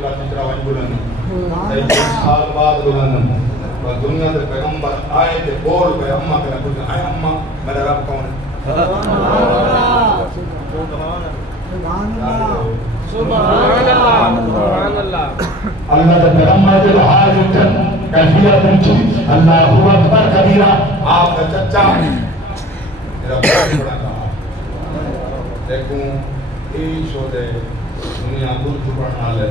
چچرا چچرا one بلند 23 سال بعد بلند اور دنیا کے پیغمبر آئے تھے بول پہ اماں کہنا کچھ آئے اماں میرا رب کون ہے سبحان اللہ اللہ کے پیغمبر کے حال اٹھن کیفیت پوچھی اللہ اکبر کبیرہ آپ کا چچا میرا بہت بڑا کہا دیکھوں ایش ہو دے دنیا دور چھپڑنا لے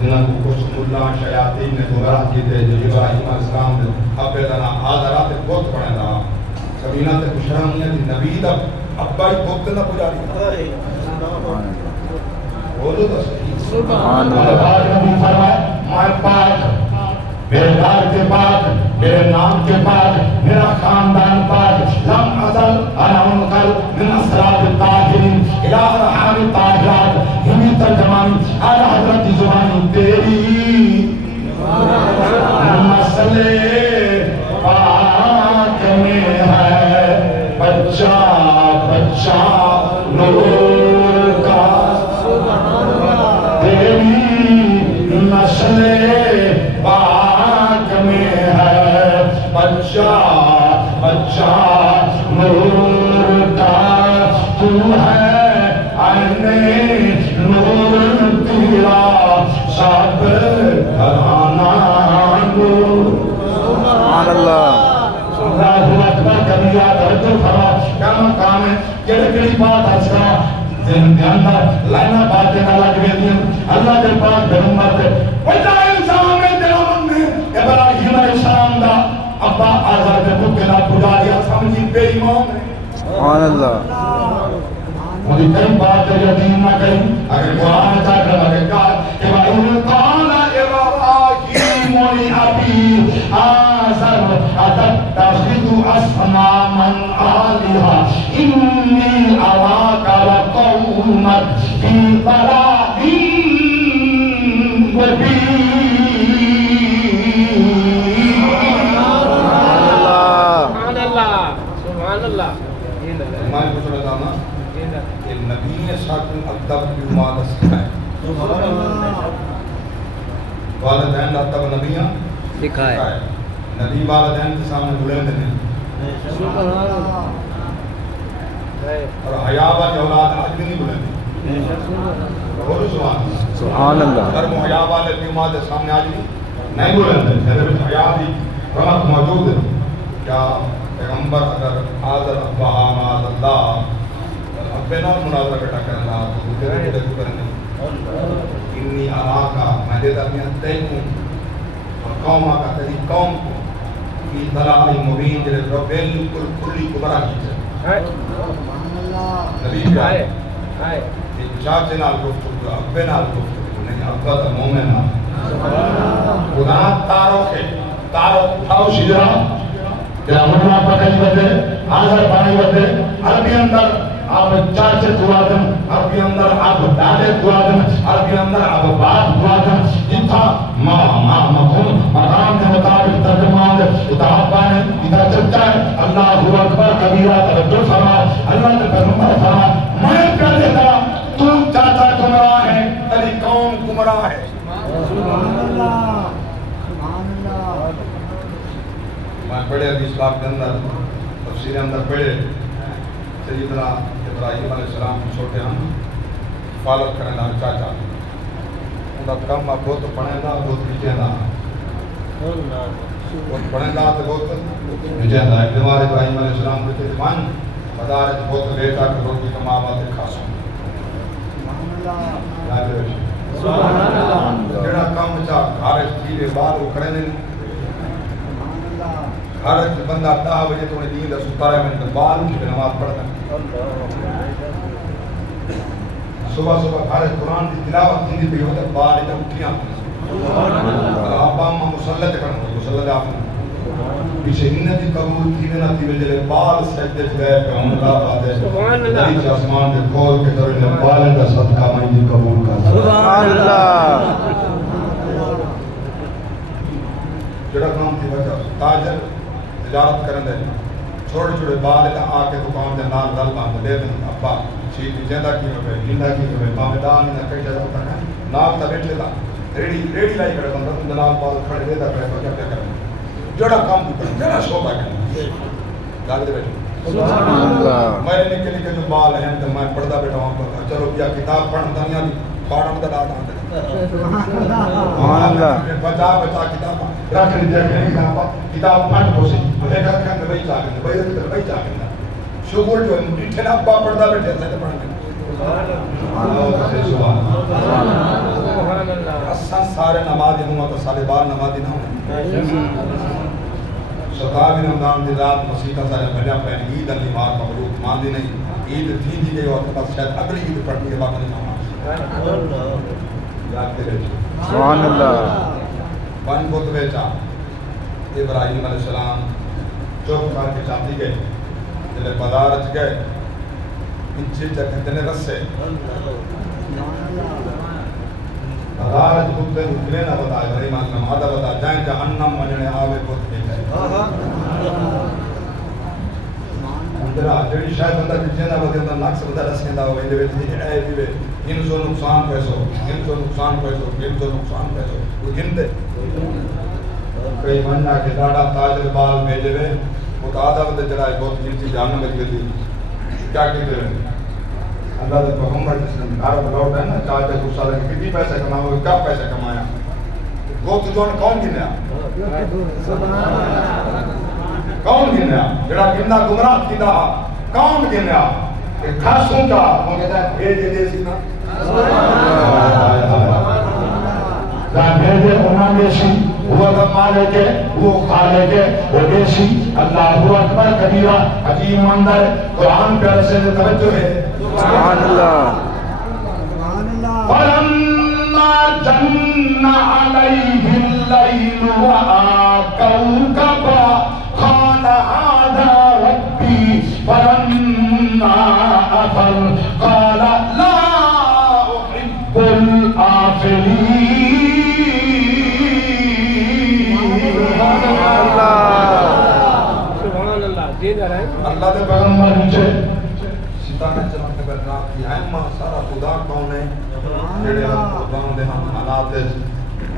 جنہاں کو کچھ اللہ شیاطین نے گمراہ کی تھے جو ابراہیم علیہ السلام نے ابے دنا آدھرات بہت پڑھے رہا سبینہ تے کشرانیہ دی نبی دا ابا ہی بہت نہ پجاری بولو تو صحیح سبحان اللہ نبی فرمائے میں پاک میرے دار کے پاک میرے نام کے پاک میرا خاندان پاک لم ازل انا منقل من اسراب الطاہرین الہ رحام الطاہرات ہمی ترجمان اعلی حضرت زبانی تیری مسئلے پاک میں ہے بچہ بچہ نور کا تیری مسئلے پاک میں ہے بچہ بچہ نور کا تو ہے عین نور تیرا سب گھرانہ نور سبحان اللہ اللہ اکبر کبیرہ توجہ فرما کیا مقام ہے یہ کڑی بات اچھا ذہن کے اندر لائنہ باتیں نہ لگ گئی اللہ کے پاس پیغمبر تھے وجہ انسان میں تیرا من میں ابراہیم علیہ السلام دا ابا آزار کے بھوک کے لا پجاریا سمجھی بے ایمان ہے سبحان اللہ مجھے کئی بات ہے یقین نہ کہیں اگر قرآن چاہ کر لگے گا کہ وَإِذْ قَالَ إِبْرَاهِيمُ لِأَبِيهِ آزَرَ أَتَتَّخِذُ أَصْنَامًا آلِهَةً إِنِّي أَرَاكَ وَقَوْمَكَ فِي ضَلَالٍ مُبِينٍ سبحان اللہ سبحان اللہ میں کچھ بتانا کہ نبی شاکر ادب کی اماد سکھائے والدین ادب نبیاں سکھائے نبی والدین کے سامنے بلند ہیں اور حیا والی اولاد آج بھی نہیں بلند بولو سبحان اللہ اگر حیا والے کی اماد کے سامنے آج بھی نہیں بلند ہے میرے میں حیا دی رمق موجود ہے کیا پیغمبر اگر حاضر ابا معاذ اللہ ابے نال مناظرہ بیٹا کرنا تو تیرے کدے کو کرنے انی اراکا میں دے درمیان تیکوں اور قومہ کا تیری قوم کو فی ضلال مبین جلے رو بالکل کلی گمراہ کی نبی آئے ایک چاچے نال گفتگو ابے نال گفتگو نہیں ابا تا مومن نال خدا تارو اٹھاؤ شجرہ یا مجمع پکڑی بدے آزر پانی بدے عربی اندر آپ چاچے دوادم عربی اندر آپ دادے دوادم عربی اندر آپ باپ دوادم جتا مقام مقام کے مطابق ترجمان دے اتا ابا ہے اتا چچا ہے اللہ اکبر کبیرہ توجہ فرما اللہ کے پیغمبر فرما میں کر دیتا تو چاچا گمراہ ہے تیری قوم گمراہ ہے سبحان اللہ سبحان اللہ میں پڑھے حدیث پاک کے اندر تفسیر اندر پڑھے سیدنا ابراہیم علیہ السلام کی چھوٹے ہم فالت کرنا چاچا انہا کم بہت پڑھیں دا بہت پیچھے دا بہت پڑھیں دا تو بہت پیچھے دا ایک دمار ابراہیم علیہ السلام کے تھے من بدار بہت بیٹا کہ روٹی کما بات خاص سبحان اللہ جڑا کم چاہ گھارش تھیلے بار وہ کرنے نہیں ہر بندہ 10 بجے تو انہیں دین دا ستارہ میں بال کی نماز پڑھتا صبح صبح ہر قرآن کی تلاوت تھی بھی ہوتا بال ادھر اٹھیاں ابا اما مسلط کرنا مسلط آپ نے پیچھے انتی قبول تھی نہ تھی وجلے بال سجدے گئے کہ ہم اللہ بات ہے سبحان اللہ دریچ آسمان کے کھول کے طور انہیں بالن کا صدقہ میں جی قبول کرتا سبحان اللہ جڑا کام تھی وجہ تاجر تجارت کرنے چھوڑے چھوڑے بال ادھا آ کے دکان دے نال دل باندھ دے دیں ابا چیز جیندہ کی میں جیندہ کی میں مامدان نہ کئی جگہ تک نال تا بیٹھے دا ریڑی لائی کھڑے بندہ جناب پاس کھڑے دے دا پہ کیا کرنا جڑا کام بھی کرنا جڑا شعبہ کرنا لاگ دے بیٹھے میں نکے نکے جو بال ہیں تو میں پڑھدا بیٹھا ہوں چلو کیا کتاب پڑھن دنیا دی پاڑن دا ڈاٹ سبحان اللہ بچا بچا کتاب رکھ دیا کتاب پڑھ کو سی ہے گھر کے اندر بھائی چاہ کے بھائی اندر بھائی چاہ کے شغل جو ہے میٹھے نا با پڑھدا بیٹھے سے پڑھن کے سبحان اللہ اساں سارے نمازی ہوں تو سارے بار نمازی نہ ہوں ستاوی رمضان دی رات مسیحہ سارے بھجا پہن عید علی مار مبروک ماندی نہیں عید تھی دی گئی اور بس شاید اگلی عید پڑھنی ہے باقی نہیں سبحان اللہ بن بت بیچا ابراہیم علیہ السلام چوک کر کے چاہتی گئے جلے بازار اچ گئے انچے جگہ نے رسے بازار اچ بتے نکلے نہ بتا ابراہیم علیہ السلام آدھا بتا جائیں جہنم مننے آوے بت کے گئے اندرا جڑی شاید بندہ جتنے نہ بتے اندر نقص بتا رسیں دا ہوئے دے وچ اے دی ان سو نقصان پیسو ان سو نقصان پیسو ان سو نقصان پیسو وہ گن دے کئی مننا کے ڈاڑا تاجر بال بھیجے وے وہ تو آدھا بدے جڑا بہت گنتی جاننا مل گئی کیا کہتے ہیں اللہ دے پیغمبر جس نے گھر میں لوٹ ہے نا چاچا غصہ لگے کتنی پیسے کماؤ کیا پیسے کمایا گوت جون کون گنیا کون گنیا جڑا گننا گمراہ کیتا کون گنیا کہ خاصوں کا وہ کہتا ہے بھیج دے سی نا بھیجے انہاں نے سی وہ مالک ہے وہ خالق ہے وہ دیسی اللہ اکبر کبیرہ حکیم اندر قرآن پہ سے توجہ ہے سبحان اللہ فلما جن علیہ اللیل رأى کوكبا قال هذا ربی فلما أفل قال لا أحب الآفلين اللہ دے پیغمبر نیچے ستانے چلانے پر رات کی اہم سارا خدا کون ہے جڑے خدا دے ہم حالات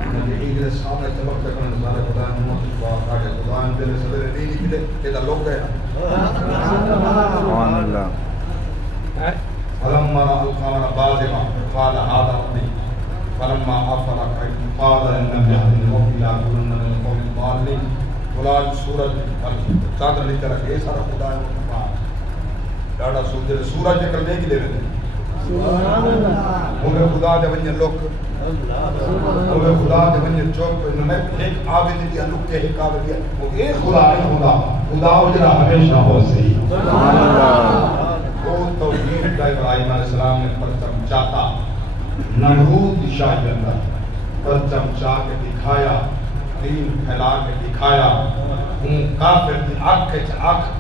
نبی کے سامنے چمک کرنے سارے خدا محمد صلی اللہ علیہ خدا دے سویرے نہیں نکلے کہ دا لوگ گئے سبحان اللہ فلما رأى القمر بازغا قال هذا ربي فلما أفل قال إن لم يهدني ربي لأكونن من القوم الضالين فلان سورج چادر لے کر رکھے سارا خدا ہے ڈاڑا سورج سورج کل دے گی لے رہے سبحان اللہ وہ خدا دے ونجے لوک وہ خدا دے ونجے چوک میں ایک عابد دی لوک کے ایک عابد دی وہ ایک خدا ہے خدا اجرا ہمیشہ ہو سی سبحان اللہ وہ توحید کا ابراہیم علیہ السلام نے پرچم چاہتا نمرود کی شاہ کے اندر پرچم چاہ کے دکھایا دین پھیلا کے دکھایا کافر کی آنکھ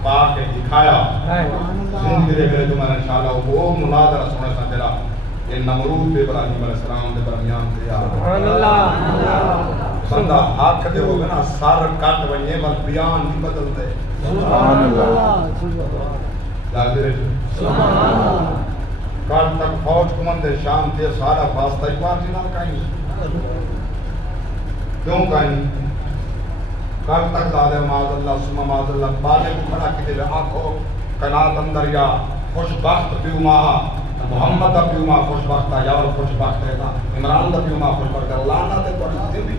پا کے دکھایا زندگی دے گئے تمہارا انشاءاللہ وہ مناظرہ سنے سا جلا یہ نمرود پہ ابراہیم علیہ السلام دے درمیان سے سبحان اللہ بندہ ہاتھ دے ہوگا نا سار کٹ ونجے بل بیان نہیں بدلتے سبحان اللہ لازے رہے سبحان اللہ کل تک فوج کمندے شام تے سارا فاستہ اقوام جنال کہیں کیوں کہیں کل تک دادے معاذ اللہ سمہ معاذ اللہ بالے کو کھڑا کی دے آنکھو کنات اندر یا خوش بخت پیوما محمد دا پیوما خوش بخت یا خوش بخت ہے عمران دا پیوما خوش بخت ہے لانا تے توڑی زندگی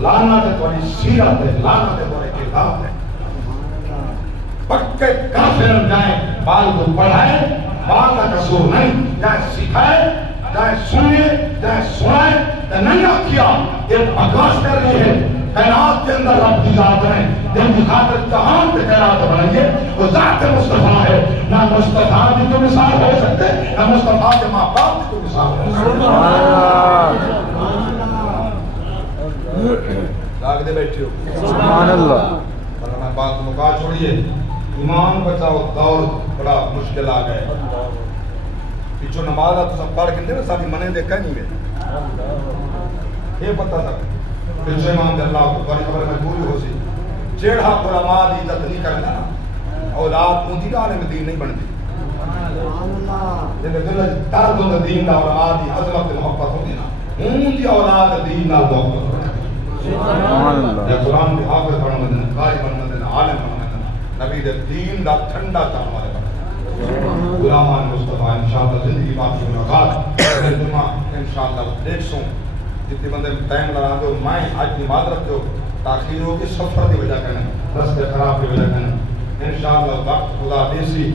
لانا تے توڑی سیرت ہے لانا تے توڑی کتاب ہے پکے کافر جائیں بال کو پڑھائے بال کا قصور نہیں جائیں سکھائے جائیں سنے جائیں سنائے تو نہیں کیا یہ بکواس کر رہی ہے کائنات کے اندر رب کی ذات ہے جن کی خاطر جہان پہ کائنات بنائیے وہ ذات مصطفیٰ ہے نہ مصطفیٰ کی تو مثال ہو سکتے نہ مصطفیٰ کے ماں باپ کی تو مثال ہو سکتے لاگ دے بیٹھے ہو سبحان اللہ پر میں بات مکا چھوڑیے ایمان بچاؤ دور بڑا مشکل آ گئے پیچھو نمازہ تو سب پڑھ کے دے ساری منے دیکھا نہیں گئے یہ پتہ تھا پیچھو امام دے اللہ کو بڑی خبر میں پوری ہو سی جیڑا علماء دی عزت نہیں کرنا نا اولاد اونجی گانے میں دین نہیں بنتی جن دل درد و دین دا علماء دی عظمت محبت ہوتی نا اونجی دی اولاد دین نال محبت سبحان اللہ یا قرآن دی حافظ بن مدن قاری بن مدن عالم بن مدن نبی دے دین دا ٹھنڈا چاہن والے بن غلامان مصطفیٰ انشاءاللہ زندگی باقی ملاقات جمعہ انشاءاللہ دیکھ سوں جتنی بندے ٹائم لگا دو میں آج کی معذرت جو تاخیر ہوگی سفر دی وجہ کرنے رستے خراب کی وجہ کرنے انشاءاللہ وقت خدا دیسی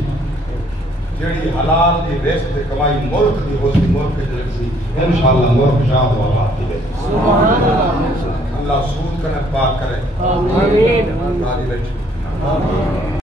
جڑی حلال دی رزق دی کمائی ملک دی ہو سی ملک دی رسی انشاءاللہ ملک شاد و آباد دی سبحان اللہ اللہ سود کرنے پاک کرے آمین آمین